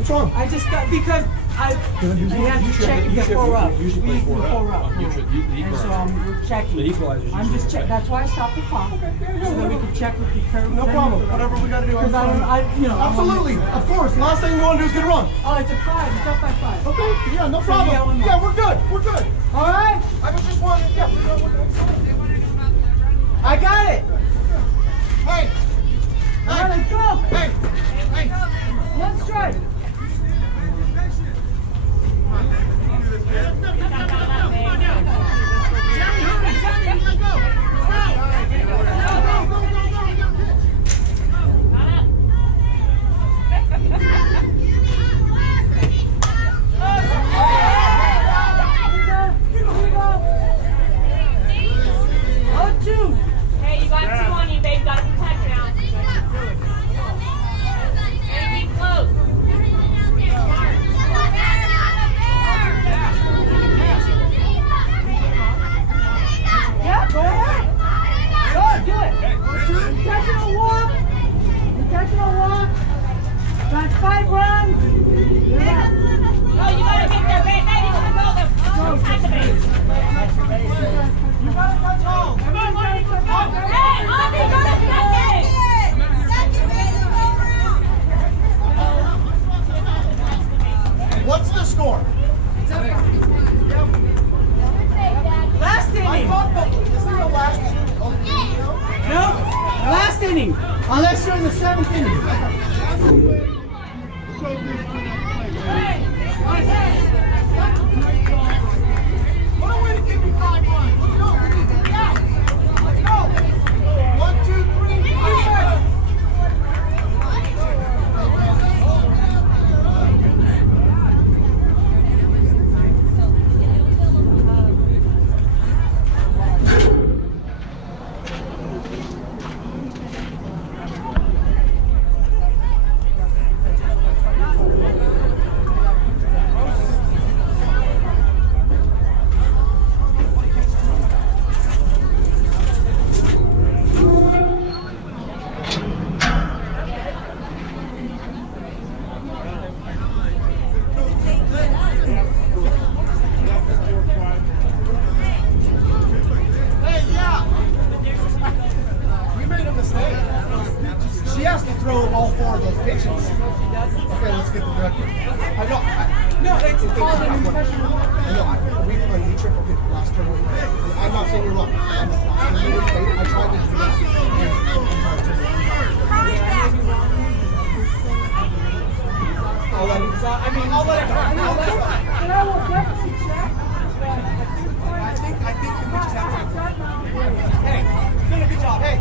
What's wrong? I just got, because I have to check if they're 4 up. Usually play 4 up. And so we're checking. The equalizers I'm just checking. That's why I stopped the clock. So that we can check with the curve. No problem. Whatever we got to do. Because you know. Absolutely. Of course. Last thing we want to do is get it wrong. Oh, it's a 5. It's up by 5. Okay. Yeah, no problem. Yeah, we're good. We're good. All right. I was just wondering. Yeah. I got it. Hey. All right, let's go. Hey. Hey. Let's try. Hey, you got 2 on you, babe. Gotta protect now. Hey, be close. Yeah, go ahead. Go, do it. Intentional walk. Intentional walk. Got 5 runs. Yeah. No, you gotta get there, babe. Baby, you gotta go there. Protect the babe. You gotta touch home. Hey, Auntie, go to second. What's the score? Last inning. This is the last inning. No, last inning. Unless you're in the 7th inning. What a way to give me 5 runs. Let's go. Let's go. 1, 2, 3, 4. Hey, yeah. We made a mistake. She has to throw all 4 of those pitches. Okay, let's get the director. I know. No, it's called an intentional walk. I know. We triple hit last turn. I'm not saying you're wrong. I tried to do that. I'll let it. I'll let it go. I'll let it go. And I will definitely check. I think the pitch is Hey, you did a good job. Hey,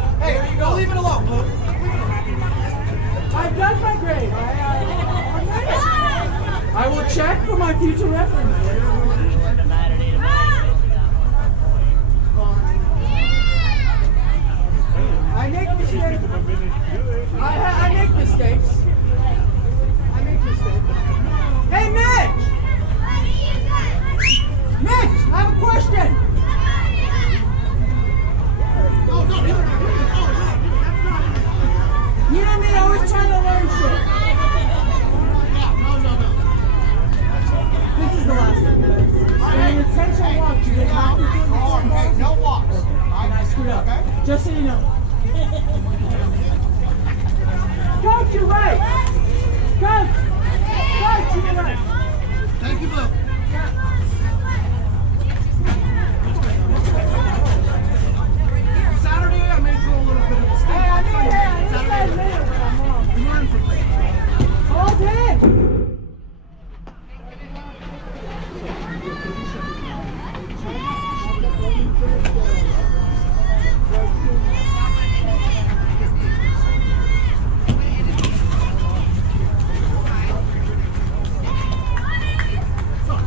don't leave it alone, Blue. I've done my grade. I will check for my future reference. I make mistakes. I make mistakes. I make mistakes. Hey, Mitch! Mitch, I have a question. You know me, always trying to learn shit. This is the last one. In an intentional walk, you get half the thing. Hey, no walks. And I screwed up. Just so you know. Coach, you're right. Coach, you're right. Thank you, Blue. Saturday, I may throw a little bit of a stick. Hey, I need that later when I'm wrong. We learn from things. Hold in. Son,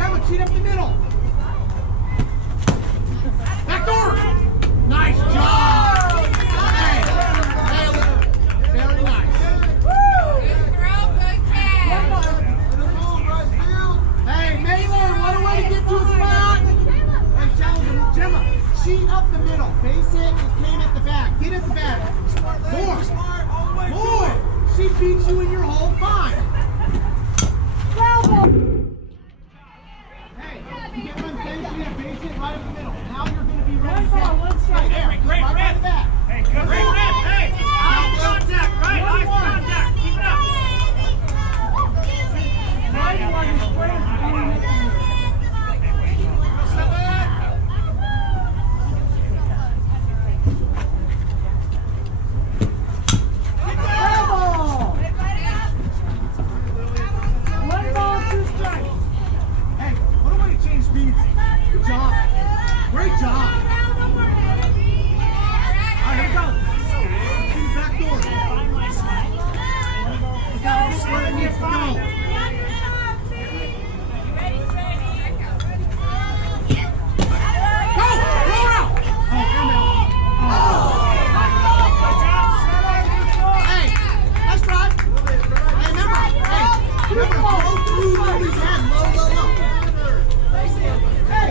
Gemma, cheat up the middle. Back door. Nice job. Hey, very nice. Hey, Maylor, what a way to get to a spot. Hey, challenge him. Gemma, cheat up the middle. Base it and came at the back. Get at the back. More. More. She beats you in your hole. Fine. Hey, you get one thing, you get base it right up the middle. Now you're going to be ready to set. Right there. Great Right rip. at the back. Hey, good rip. Hey, nice contact, right? Nice contact. Keep it up. Now you want your squares going up. Hey, what a way to change speeds. Good job. Great job. All right, here we go. See the back door. Look out where it needs to go. Go! Roll out! Oh, I'm out. Hey, nice try. Hey, remember, go through nobody's head. Low, low, low. Hey,